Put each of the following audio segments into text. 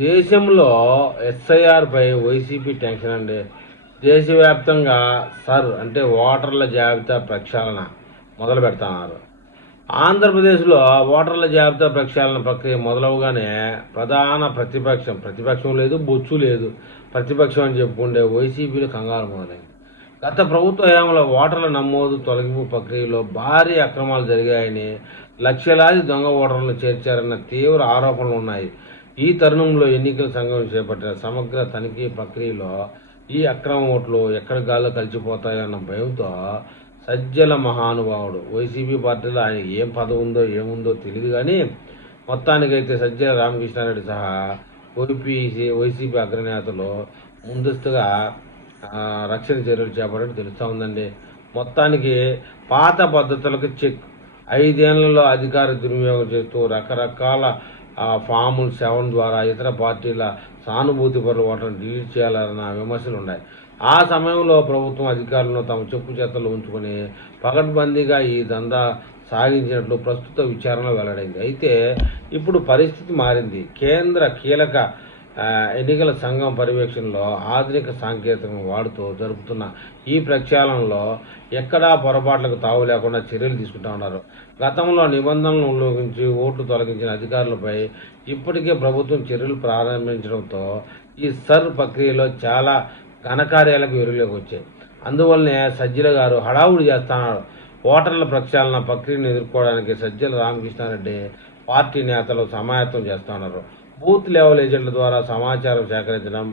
దేశంలో ఎస్ఐఆర్పై YCP tension అండి. దేశవ్యాప్తంగా అంటే ఓటర్ల జాబితా ప్రక్షాళన మొదలు పెడుతున్నారు. ఆంధ్రప్రదేశ్లో ఓటర్ల జాబితా ప్రక్షాళన ప్రక్రియ మొదలవగానే ప్రధాన ప్రతిపక్షం లేదు, బొచ్చు లేదు. ప్రతిపక్షం అని చెప్పుకుంటే వైసీపీలో కంగారు మొదలైంది. గత ప్రభుత్వ హయాంలో ఓటర్ల నమోదు తొలగింపు ప్రక్రియలో భారీ అక్రమాలు జరిగాయని, లక్షలాది దొంగ ఓటర్లను చేర్చారన్న తీవ్ర ఆరోపణలు ఉన్నాయి. ఈ తరుణంలో ఎన్నికల సంఘం చేపట్టిన సమగ్ర తనిఖీ ప్రక్రియలో ఈ అక్రమ ఓట్లు ఎక్కడి గాల్లో కలిసిపోతాయన్న భయంతో సజ్జల మహానుభావుడు వైసీపీ పార్టీలో ఆయన ఏం పదవి ఉందో ఏముందో తెలియదు, కానీ మొత్తానికైతే సజ్జల రామకృష్ణారెడ్డి సహా వైసీపీ అగ్రనేతలు ముందస్తుగా రక్షణ చర్యలు చేపట్టడం తెలుస్తూ ఉందండి. మొత్తానికి పాత పద్ధతులకు చెక్. 5 ఏళ్లలో అధికార దుర్వినియోగం చేస్తూ రకరకాల ఫాములు 7 ద్వారా ఇతర పార్టీల సానుభూతి పరుల ఓట్లను డిలీట్ చేయాలన్న విమర్శలు ఉన్నాయి. ఆ సమయంలో ప్రభుత్వం అధికారులను తమ చెప్పు చేతల్లో ఉంచుకొని పకడ్బందీగా ఈ దందా సాగించినట్లు ప్రస్తుత విచారణలో వెల్లడైంది. అయితే ఇప్పుడు పరిస్థితి మారింది. కేంద్ర కీలక ఎన్నికల సంఘం పర్యవేక్షణలో ఆధునిక సాంకేతికం వాడుతూ జరుపుతున్న ఈ ప్రక్షాళనలో ఎక్కడా పొరపాట్లకు తావు లేకుండా చర్యలు తీసుకుంటా ఉన్నారు. గతంలో నిబంధనలను ఉల్లంఘించి ఓట్లు తొలగించిన అధికారులపై ఇప్పటికే ప్రభుత్వం చర్యలు ప్రారంభించడంతో ఈ ప్రక్రియలో చాలా ఘనకార్యాలకు వెలుగులోకి వచ్చాయి. అందువల్లనే సజ్జల గారు హడావుడి చేస్తున్నారు. ఓటర్ల ప్రక్షాళన ప్రక్రియను ఎదుర్కోవడానికి సజ్జల రామకృష్ణారెడ్డి పార్టీ నేతలు సమాయత్తం చేస్తున్నారు. బూత్ లెవెల్ ఏజెంట్ల ద్వారా సమాచారం సేకరించడం,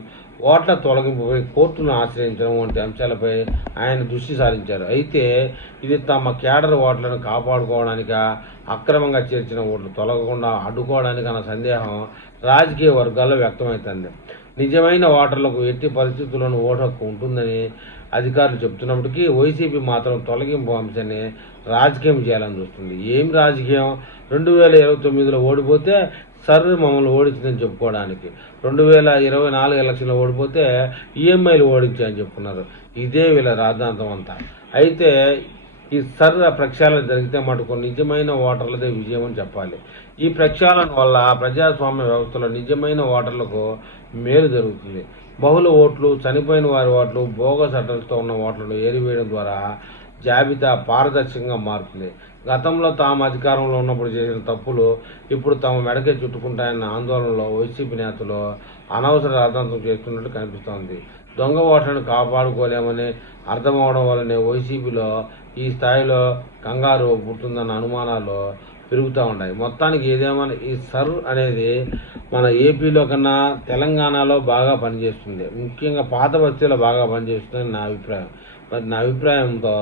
ఓట్ల తొలగింపుపై కోర్టును ఆశ్రయించడం వంటి అంశాలపై ఆయన దృష్టి సారించారు. అయితే ఇది తమ కేడర్ ఓట్లను కాపాడుకోవడానిక, అక్రమంగా చేర్చిన ఓట్లు తొలగకుండా అడ్డుకోవడానికి అన్న సందేహం రాజకీయ వర్గాల్లో వ్యక్తమవుతుంది. నిజమైన ఓటర్లకు ఎట్టి పరిస్థితుల్లోనూ ఓటు హక్కు ఉంటుందని అధికారులు చెబుతున్నప్పటికీ వైసీపీ మాత్రం తొలగింపు అంశాన్ని రాజకీయం చేయాలని చూస్తుంది. ఏం రాజకీయం? 2029లో ఓడిపోతే మమ్మల్ని ఓడించిందని చెప్పుకోవడానికి, 2024 ఎలక్షన్లో ఓడిపోతే ఈఎంఐలు ఓడించాయని చెప్పుకున్నారు. ఇదే వీళ్ళ రాద్ధాంతం అంతా. అయితే ఈ ప్రక్షాళన జరిగితే మటుకు నిజమైన ఓటర్లదే విజయం అని చెప్పాలి. ఈ ప్రక్షాళన వల్ల ప్రజాస్వామ్య వ్యవస్థలో నిజమైన ఓటర్లకు మేలు జరుగుతుంది. బహుళ ఓట్లు, చనిపోయిన వారి ఓట్లు, బోగస్ అడ్రస్తో ఉన్న ఓట్లను ఏరివేయడం ద్వారా జాబితా పారదర్శకంగా మారుతుంది. గతంలో తాము అధికారంలో ఉన్నప్పుడు చేసిన తప్పులు ఇప్పుడు తమ మెడకే చుట్టుకుంటాయన్న ఆందోళనలో వైసీపీ నేతలు అనవసర రాద్ధాంతం చేస్తున్నట్టు కనిపిస్తోంది. దొంగ ఓట్లను కాపాడుకోలేమని అర్థమవడం వల్లనే వైసీపీలో ఈ స్థాయిలో కంగారు పుడుతుందన్న అనుమానాలు పెరుగుతూ ఉన్నాయి. మొత్తానికి ఏదేమైనా ఈ అనేది మన ఏపీలో కన్నా తెలంగాణలో బాగా పనిచేస్తుంది. ముఖ్యంగా పాత బస్తీలో బాగా పనిచేస్తుందని నా అభిప్రాయం. మరి నా అభిప్రాయంతో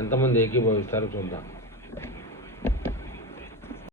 ఎంతమంది ఏకీభవిస్తారో చూద్దాం.